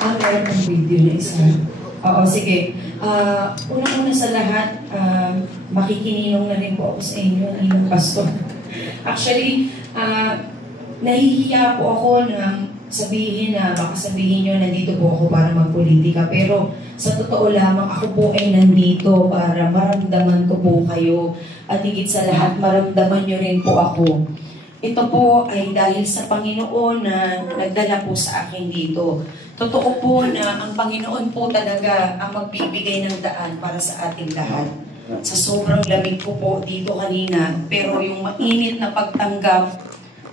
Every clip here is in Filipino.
Meron ng video na isa. Oo, sige. Unang-una sa lahat, makikininong na rin po ako sa inyo, Ninong Pastor. Actually, nahihiya po ako na sabihin na, baka sabihin nyo, nandito po ako para magpolitika. Pero sa totoo lamang, ako po ay nandito para maramdaman ko po kayo. At higit sa lahat, maramdaman nyo rin po ako. Ito po ay dahil sa Panginoon na nagdala po sa akin dito. Totoo po na ang Panginoon po talaga ang magbibigay ng daan para sa ating lahat. Sa sobrang lamig ko po dito kanina, pero yung mainit na pagtanggap,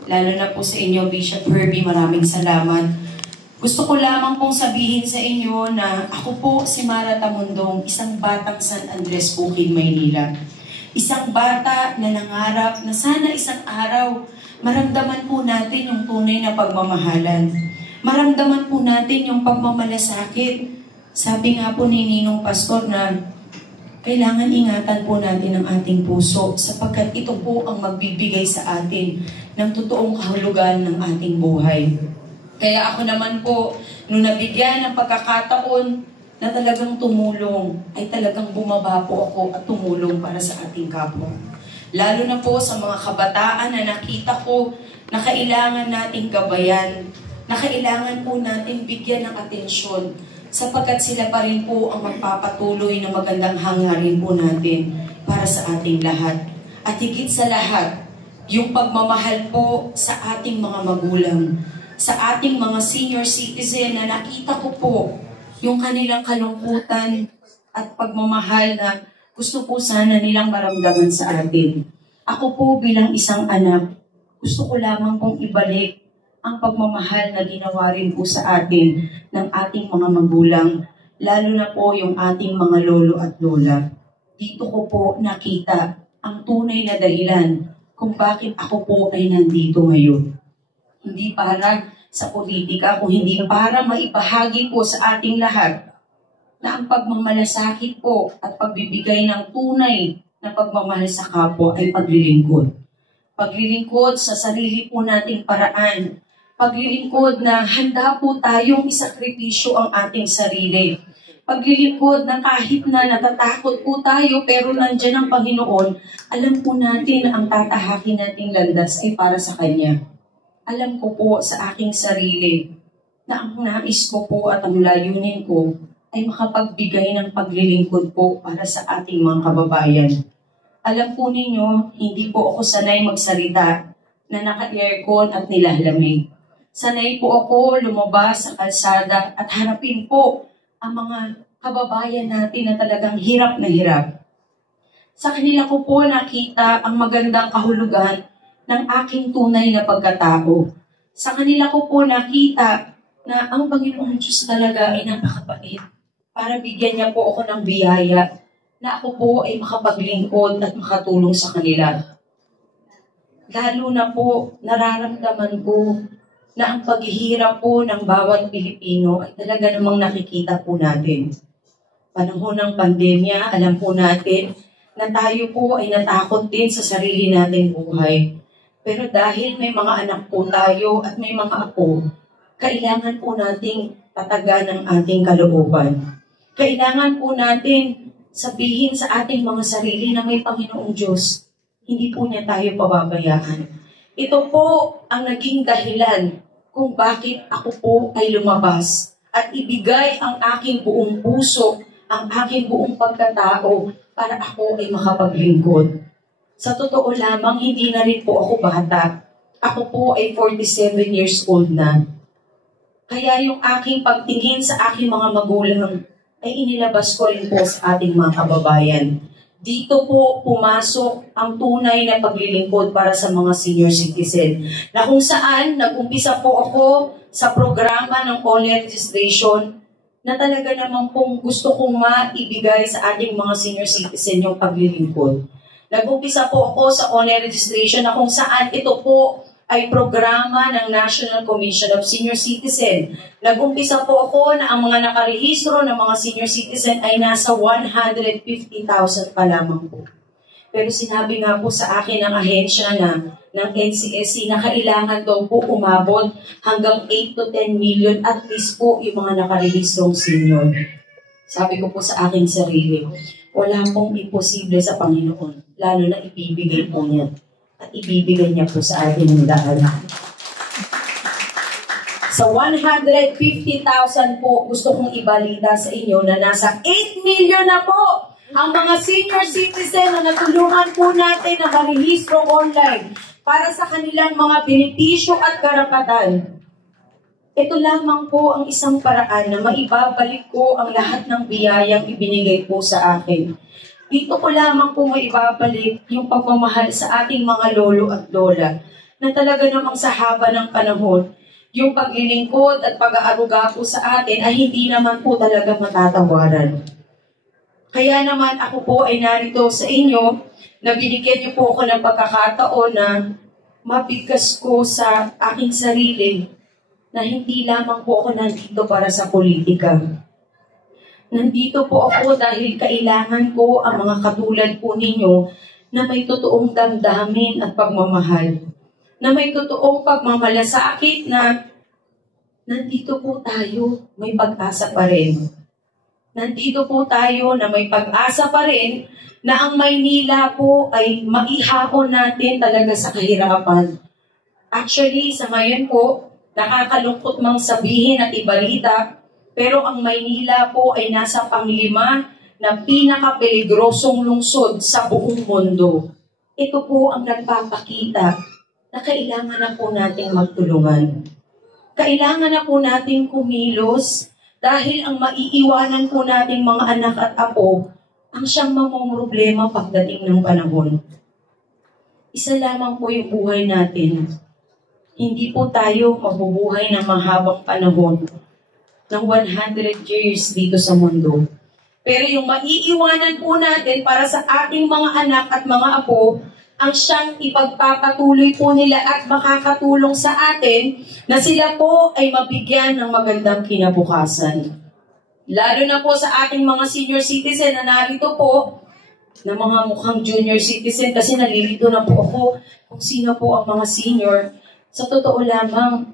lalo na po sa inyo, Bishop Herbie, maraming salamat. Gusto ko lamang pong sabihin sa inyo na ako po si Mara Tamundong, isang batang San Andres, Bukid, Maynila. Isang bata na nangarap na sana isang araw maramdaman po natin yung tunay na pagmamahalan. Maramdaman po natin yung pagmamalasakit. Sabi nga po ni Ninong Pastor na kailangan ingatan po natin ang ating puso sapagkat ito po ang magbibigay sa atin ng totoong kahulugan ng ating buhay. Kaya ako naman po, nung nabigyan ng pagkakataon na talagang tumulong, ay talagang bumaba po ako at tumulong para sa ating kapwa. Lalo na po sa mga kabataan na nakita ko na kailangan nating gabayan, na kailangan po nating bigyan ng atensyon sapagkat sila pa rin po ang magpapatuloy ng magandang hangarin po natin para sa ating lahat. At higit sa lahat, yung pagmamahal po sa ating mga magulang, sa ating mga senior citizen na nakita ko po yung kanilang kalungkutan at pagmamahal na gusto po sana nilang maramdaman sa atin. Ako po bilang isang anak, gusto ko lamang pong ibalik ang pagmamahal na ginawa rin po sa atin ng ating mga magulang, lalo na po yung ating mga lolo at lola. Dito ko po nakita ang tunay na dahilan kung bakit ako po ay nandito ngayon. Hindi para sa politika, kung hindi para maibahagi po sa ating lahat na ang pagmamalasakit po at pagbibigay ng tunay na pagmamahal sa kapwa ay paglilingkod. Paglilingkod sa sarili po nating paraan. Paglilingkod na handa po tayong isakripisyo ang ating sarili. Paglilingkod na kahit na natatakot po tayo pero nandyan ang Panginoon, alam po natin na ang tatahakin nating landas ay para sa Kanya. Alam ko po sa aking sarili na ang nais ko po at ang layunin ko ay makapagbigay ng paglilingkod po para sa ating mga kababayan. Alam po ninyo, hindi po ako sanay magsalita na naka-aircon at nilalamig. Sanay po ako lumabas sa kalsada at harapin po ang mga kababayan natin na talagang hirap na hirap. Sa kanila ko po nakita ang magandang kahulugan ng aking tunay na pagkatao. Sa kanila ko po nakita na ang Panginoong Diyos talaga ay napakabait para bigyan niya po ako ng biyaya na ako po ay makapaglingkod at makatulong sa kanila. Lalo na po, nararamdaman ko na ang paghihirap po ng bawat Pilipino ay talaga namang nakikita po natin. Panahon ng pandemya, alam po natin na tayo po ay natakot din sa sarili nating buhay. Pero dahil may mga anak po tayo at may mga apo, kailangan po nating tatagan ang ating kalooban. Kailangan po natin sabihin sa ating mga sarili na may Panginoong Diyos. Hindi po niya tayo pababayaan. Ito po ang naging dahilan kung bakit ako po ay lumabas at ibigay ang aking buong puso, ang aking buong pagkatao para ako ay makapaglingkod. Sa totoo lamang, hindi na rin po ako bata. Ako po ay 47 years old na. Kaya yung aking pagtingin sa aking mga magulang ay inilabas ko rin po sa ating mga kababayan. Dito po pumasok ang tunay na paglilingkod para sa mga senior citizen. Na kung saan nag-umpisa po ako sa programa ng online registration na talaga namang pong gusto kong maibigay sa ating mga senior citizen yung paglilingkod. Nag-umpisa po ako sa online registration na kung saan ito po ay programa ng National Commission of Senior Citizen. Nag-umpisa po ako na ang mga nakarehistro ng mga senior citizen ay nasa 150,000 pa lamang po. Pero sinabi nga po sa akin ng ahensya na ng NCSC na kailangan daw po umabot hanggang 8 to 10 million at least po yung mga nakarehistong senior. Sabi ko po sa aking sarili, wala pong imposible sa Panginoon, lalo na ibibigay po niya. At ibibigay niya po sa atin ng daan. Sa 150,000 po, gusto kong ibalita sa inyo na nasa 8 million na po ang mga senior citizen na natulungan po natin na marehistro online para sa kanilang mga benepisyo at karapatan. Ito lamang po ang isang paraan na maibabalik ko ang lahat ng biyayang ibinigay po sa akin. Dito ko lamang po maibabalik yung pagmamahal sa ating mga lolo at lola na talaga namang sa haba ng panahon, yung paglilingkod at pag-aaruga po sa atin ay hindi naman po talaga matatawaran. Kaya naman ako po ay narito sa inyo na binigyan niyo po ako ng pagkakataon na mabigkas ko sa aking sarili na hindi lamang po ako nandito para sa politika. Nandito po ako dahil kailangan ko ang mga katulad po ninyo na may totoong damdamin at pagmamahal. Na may totoong pagmamalasakit na nandito po tayo, may pag-asa pa rin. Nandito po tayo na may pag-asa pa rin na ang Maynila po ay maihapon natin talaga sa kahirapan. Actually, sa ngayon po, nakakalungkot mang sabihin at ibalita, pero ang Maynila po ay nasa panglima na pinaka-peligrosong lungsod sa buong mundo. Ito po ang nagpapakita na kailangan na po nating magtulungan. Kailangan na po nating kumilos dahil ang maiiwanan po nating mga anak at apo ang siyang mamumroblema pagdating ng panahon. Isa lamang po yung buhay natin. Hindi po tayo mabubuhay ng mahabang panahon ng 100 years dito sa mundo. Pero yung maiiwanan po natin para sa ating mga anak at mga apo, ang siyang ipagpapatuloy po nila at makakatulong sa atin na sila po ay mabigyan ng magandang kinabukasan. Lalo na po sa ating mga senior citizen na narito po, na mga mukhang junior citizen kasi nalilito na po ako kung sino po ang mga senior. Sa totoo lamang,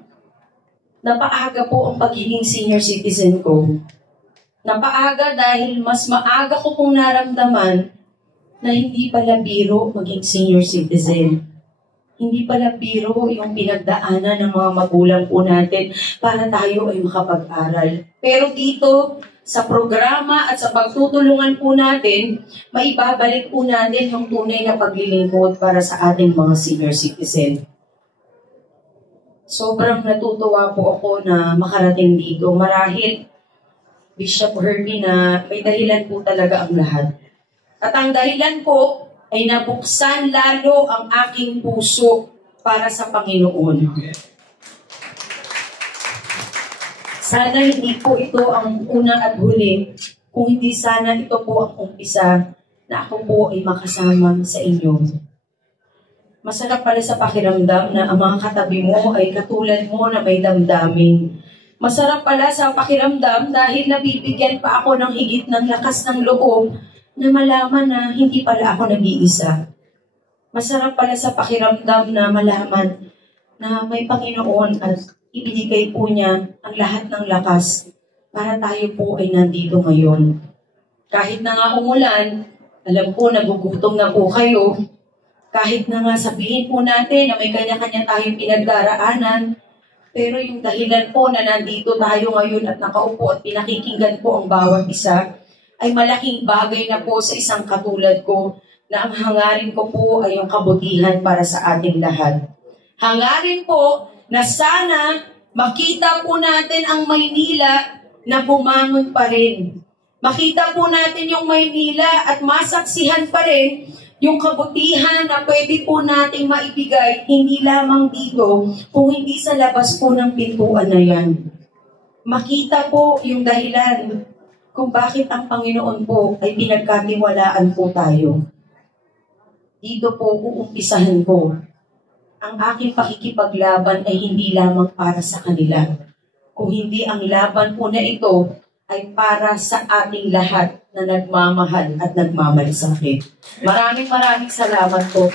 napaaga po ang pagiging senior citizen ko. Napaaga dahil mas maaga ko pong naramdaman na hindi pala biro maging senior citizen. Hindi pala biro yung pinagdaanan ng mga magulang po natin para tayo ay makapag-aral. Pero dito, sa programa at sa pagtutulungan po natin, maibabalik po natin yung tunay na paglilingkod para sa ating mga senior citizen. Sobrang natutuwa po ako na makarating dito. Marahil, Bishop Herbie, na may dahilan po talaga ang lahat. At ang dahilan po ay nabuksan lalo ang aking puso para sa Panginoon. Sana hindi po ito ang una at huli, kung hindi sana ito po ang umpisa na ako po ay makasama sa inyo. Masarap pala sa pakiramdam na ang mga katabi mo ay katulad mo na may damdamin. Masarap pala sa pakiramdam dahil nabibigyan pa ako ng higit ng lakas ng loob na malaman na hindi pala ako nag-iisa. Masarap pala sa pakiramdam na malaman na may Panginoon at ibinigay po niya ang lahat ng lakas para tayo po ay nandito ngayon. Kahit na nga umulan, alam po nagugutom na po kayo. Kahit na nga sabihin po natin na may kanya-kanya tayong pinagdaraanan, pero yung dahilan po na nandito tayo ngayon at nakaupo at pinakikinggan po ang bawat isa, ay malaking bagay na po sa isang katulad ko na ang hangarin ko po ay yung kabutihan para sa ating lahat. Hangarin po na sana makita po natin ang Maynila na bumangon pa rin. Makita po natin yung Maynila at masaksihan pa rin yung kabutihan na pwede po nating maibigay hindi lamang dito kung hindi sa labas po ng pintuan na yan. Makita po yung dahilan kung bakit ang Panginoon po ay pinagkatiwalaan po tayo. Dito po uumpisahan ko. Ang aking pakikipaglaban ay hindi lamang para sa kanila. Kung hindi ang laban po na ito ay para sa ating lahat na nagmamahal at nagmamalasakit. Maraming salamat po.